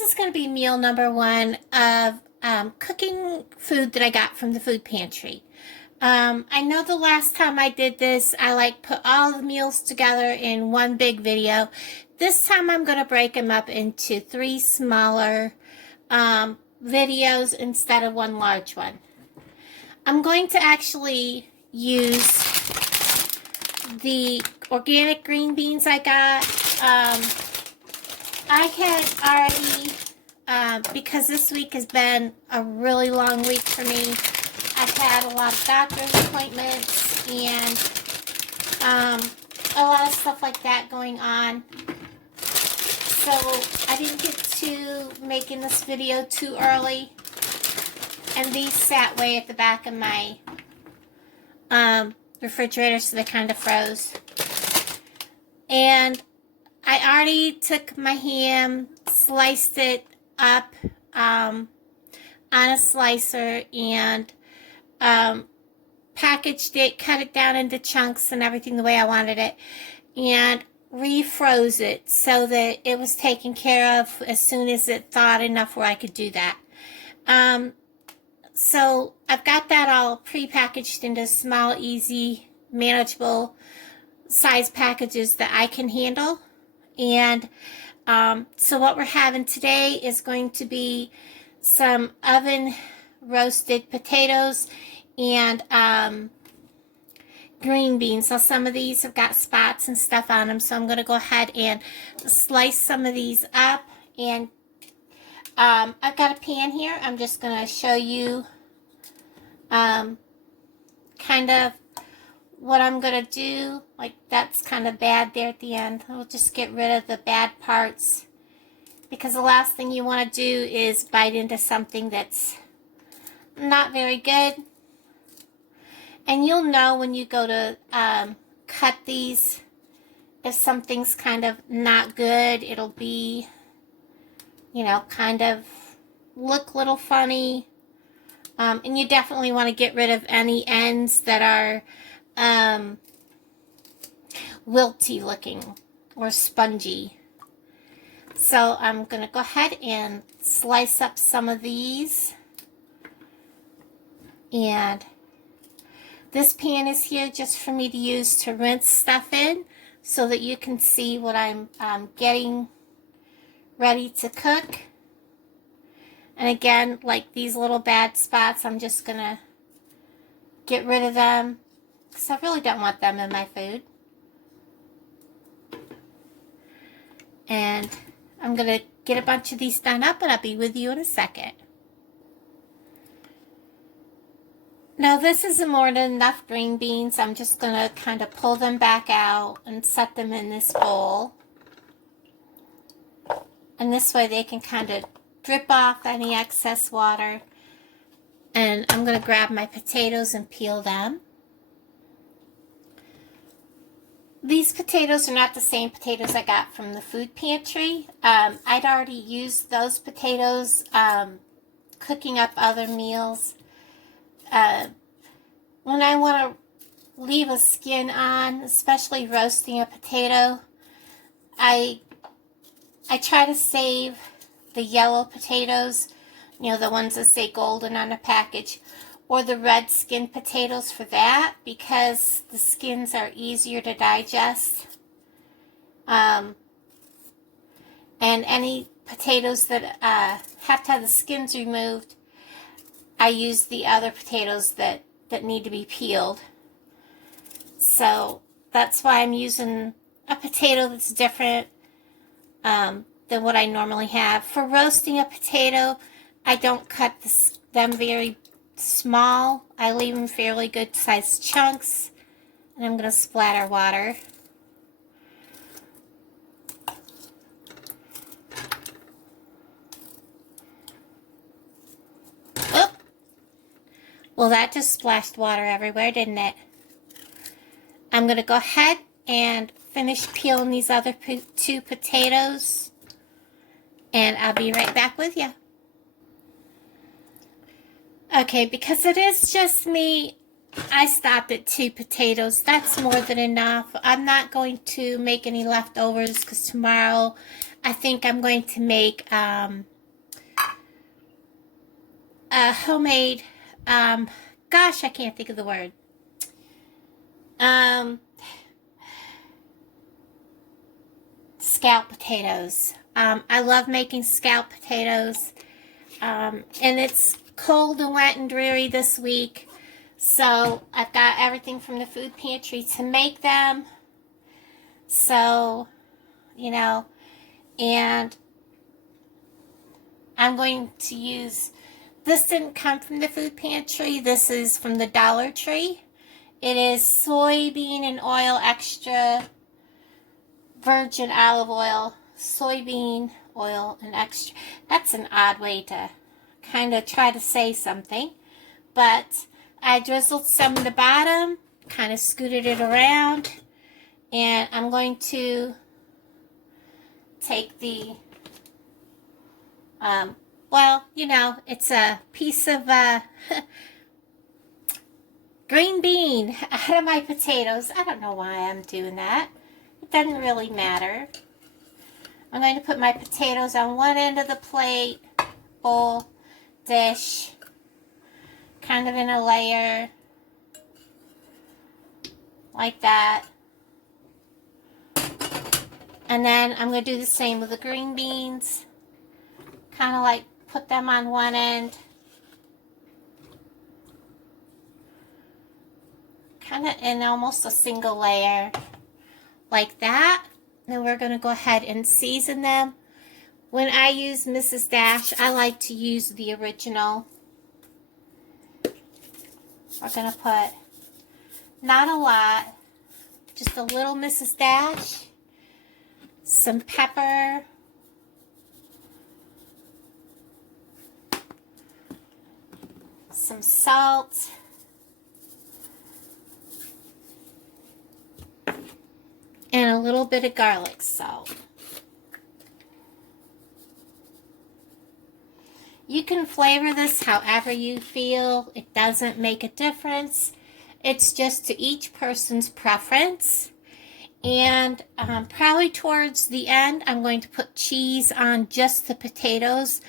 this is going to be meal number one of cooking food that I got from the food pantry. I know the last time I did this, I put all the meals together in one big video. This time I'm going to break them up into 3 smaller videos instead of one large one. I'm going to actually use the organic green beans I got. I had already, because this week has been a really long week for me, I've had a lot of doctor's appointments and a lot of stuff like that going on. So I didn't get to making this video too early. And these sat way at the back of my refrigerator, so they kind of froze. And I already took my ham, sliced it up on a slicer, and packaged it, cut it down into chunks and everything the way I wanted it, and refroze it so that it was taken care of as soon as it thawed enough where I could do that. So I've got that all pre-packaged into small, easy, manageable size packages that I can handle. And so what we're having today is going to be some oven roasted potatoes and green beans. So some of these have got spots and stuff on them, so I'm going to go ahead and slice some of these up. And I've got a pan here. I'm just going to show you kind of what I'm going to do. Like, that's kind of bad there at the end. I'll just get rid of the bad parts, because the last thing you want to do is bite into something that's not very good. And you'll know when you go to cut these if something's kind of not good. It'll be, you know, kind of look a little funny. And you definitely want to get rid of any ends that are wilty looking or spongy. So I'm going to go ahead and slice up some of these. And this pan is here just for me to use to rinse stuff in, so that you can see what I'm getting ready to cook. And again, like these little bad spots, I'm just going to get rid of them, because I really don't want them in my food. And I'm going to get a bunch of these done up, and I'll be with you in a second. Now, this is more than enough green beans. I'm just going to kind of pull them back out and set them in this bowl. And this way they can kind of drip off any excess water. And I'm going to grab my potatoes and peel them. These potatoes are not the same potatoes I got from the food pantry. I'd already used those potatoes cooking up other meals. When I want to leave a skin on, especially roasting a potato, I try to save the yellow potatoes, you know, the ones that say golden on the package, or the red skin potatoes for that, because the skins are easier to digest. And any potatoes that have to have the skins removed, I use the other potatoes that need to be peeled. So that's why I'm using a potato that's different than what I normally have. For roasting a potato, I don't cut them very small. I leave them fairly good sized chunks. And I'm going to splatter water. Well, that just splashed water everywhere, didn't it? I'm going to go ahead and finish peeling these other 2 potatoes. And I'll be right back with you. Okay, because it is just me, I stopped at 2 potatoes. That's more than enough. I'm not going to make any leftovers because tomorrow I think I'm going to make a homemade, gosh, I can't think of the word. Scalloped potatoes. I love making scalloped potatoes. And it's cold and wet and dreary this week. So I've got everything from the food pantry to make them. So, you know, and I'm going to use, this didn't come from the food pantry. This is from the Dollar Tree. It is soybean and oil extra virgin olive oil. Soybean oil and extra. That's an odd way to kind of try to say something. But I drizzled some in the bottom, kind of scooted it around, and I'm going to take the, well, you know, it's a piece of green bean out of my potatoes. I don't know why I'm doing that. It doesn't really matter. I'm going to put my potatoes on one end of the plate, bowl, dish, kind of in a layer, like that. And then I'm going to do the same with the green beans. Kind of like put them on one end. Kind of in almost a single layer, like that. Then we're going to go ahead and season them. When I use Mrs. Dash, I like to use the original. We're going to put not a lot, just a little Mrs. Dash, some pepper, some salt, and a little bit of garlic salt. You can flavor this however you feel. It doesn't make a difference. It's just to each person's preference. And probably towards the end, I'm going to put cheese on just the potatoes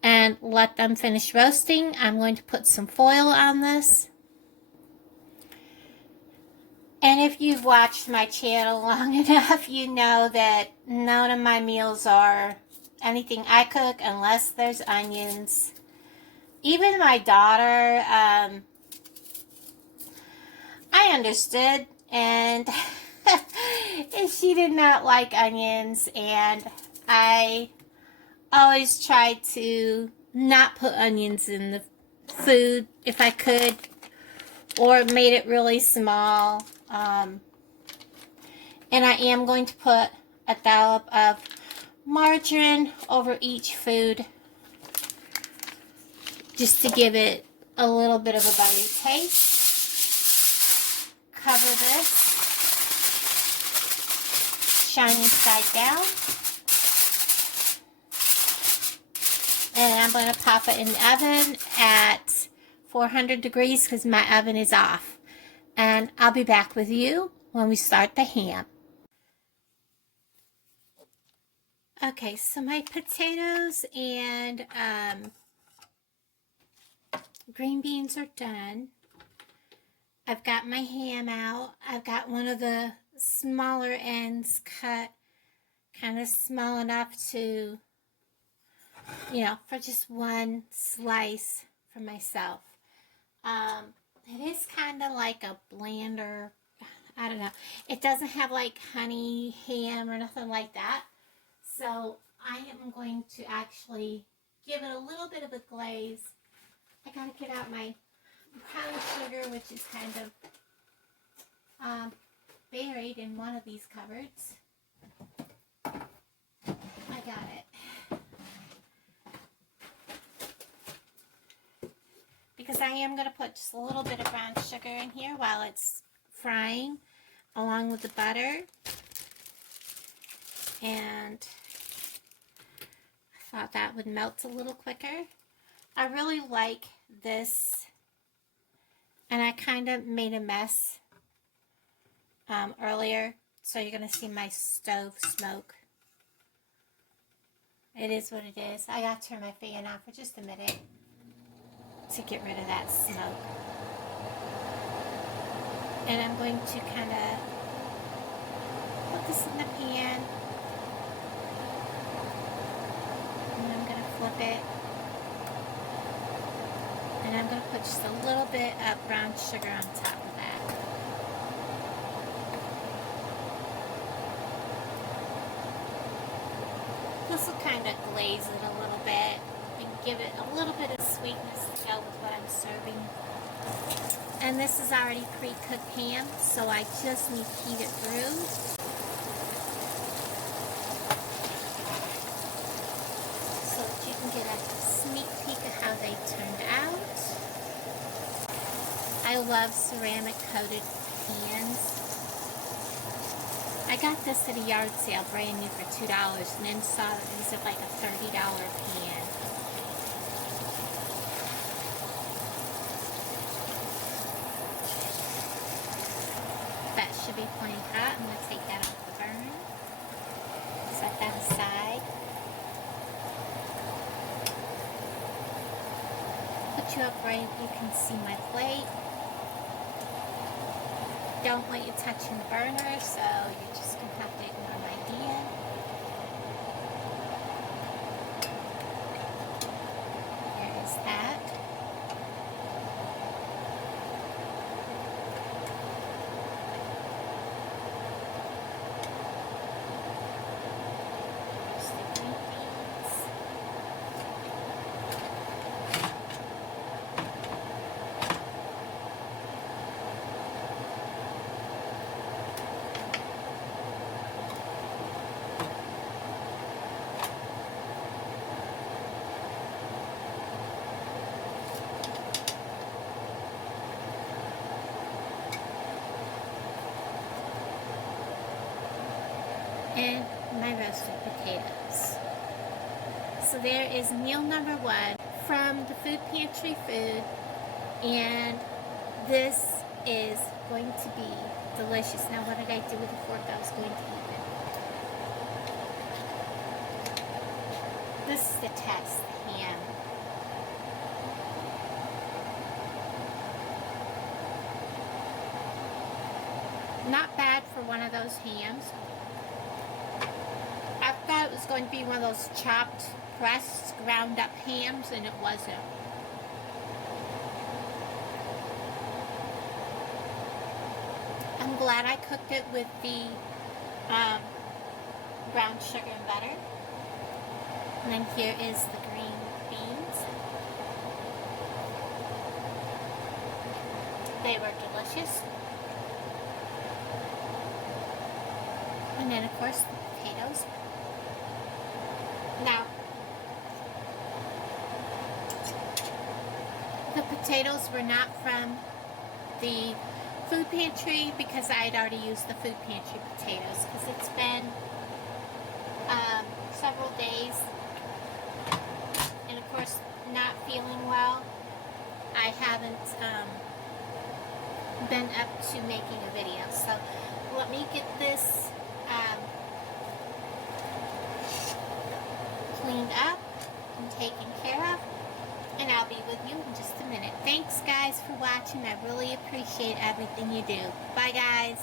and let them finish roasting. I'm going to put some foil on this. And if you've watched my channel long enough, you know that none of my meals are anything I cook unless there's onions. Even my daughter, I understood, and she did not like onions, and I always tried to not put onions in the food if I could, or made it really small. And I am going to put a dollop of margarine over each food just to give it a little bit of a buttery taste. Cover this, shiny side down, and I'm going to pop it in the oven at 400 degrees because my oven is off. And I'll be back with you when we start the ham. Okay, so my potatoes and green beans are done. I've got my ham out. I've got one of the smaller ends cut kind of small enough to, you know, for just one slice for myself. It is kind of like a blander, I don't know. It doesn't have like honey ham or nothing like that. So I am going to actually give it a little bit of a glaze. I gotta get out my brown sugar, which is kind of buried in one of these cupboards. I got it. Because I am going to put just a little bit of brown sugar in here while it's frying along with the butter. And I thought that would melt a little quicker. I really like this And I kind of made a mess earlier, so you're going to see my stove smoke. It is what it is. I got to turn my fan off for just a minute to get rid of that smoke. And I'm going to kind of put this in the pan. And I'm going to flip it. And I'm going to put just a little bit of brown sugar on top of that. This will kind of glaze it a little bit and give it a little bit of sweetness to go with what I'm serving. And this is already pre-cooked ham, so I just need to heat it through. So that you can get a sneak peek of how they turned out. I love ceramic coated pans. I got this at a yard sale, brand new, for $2, and then saw it was at like a $30 pan. That should be plenty hot. I'm going to take that off the burner. Set that aside. Put you up right, you can see my plate. Don't want you touching the burner, so you're just going to have to ignore my hand. There is that. There's the green beans. And my roasted potatoes. So there is meal number 1 from the Food Pantry food, and this is going to be delicious. Now, what did I do with the fork? I was going to eat it. This is the test, the ham. Not bad for one of those hams. I thought it was going to be one of those chopped, pressed, ground up hams, and it wasn't. I'm glad I cooked it with the brown sugar and butter. And then here is the green beans. They were delicious. And then, of course, the potatoes. Now, the potatoes were not from the Food Pantry because I had already used the Food Pantry potatoes, because it's been several days, and of course, not feeling well. I haven't been up to making a video, so let me get this cleaned up and taken care of, and I'll be with you in just a minute. Thanks guys for watching. I really appreciate everything you do. Bye guys.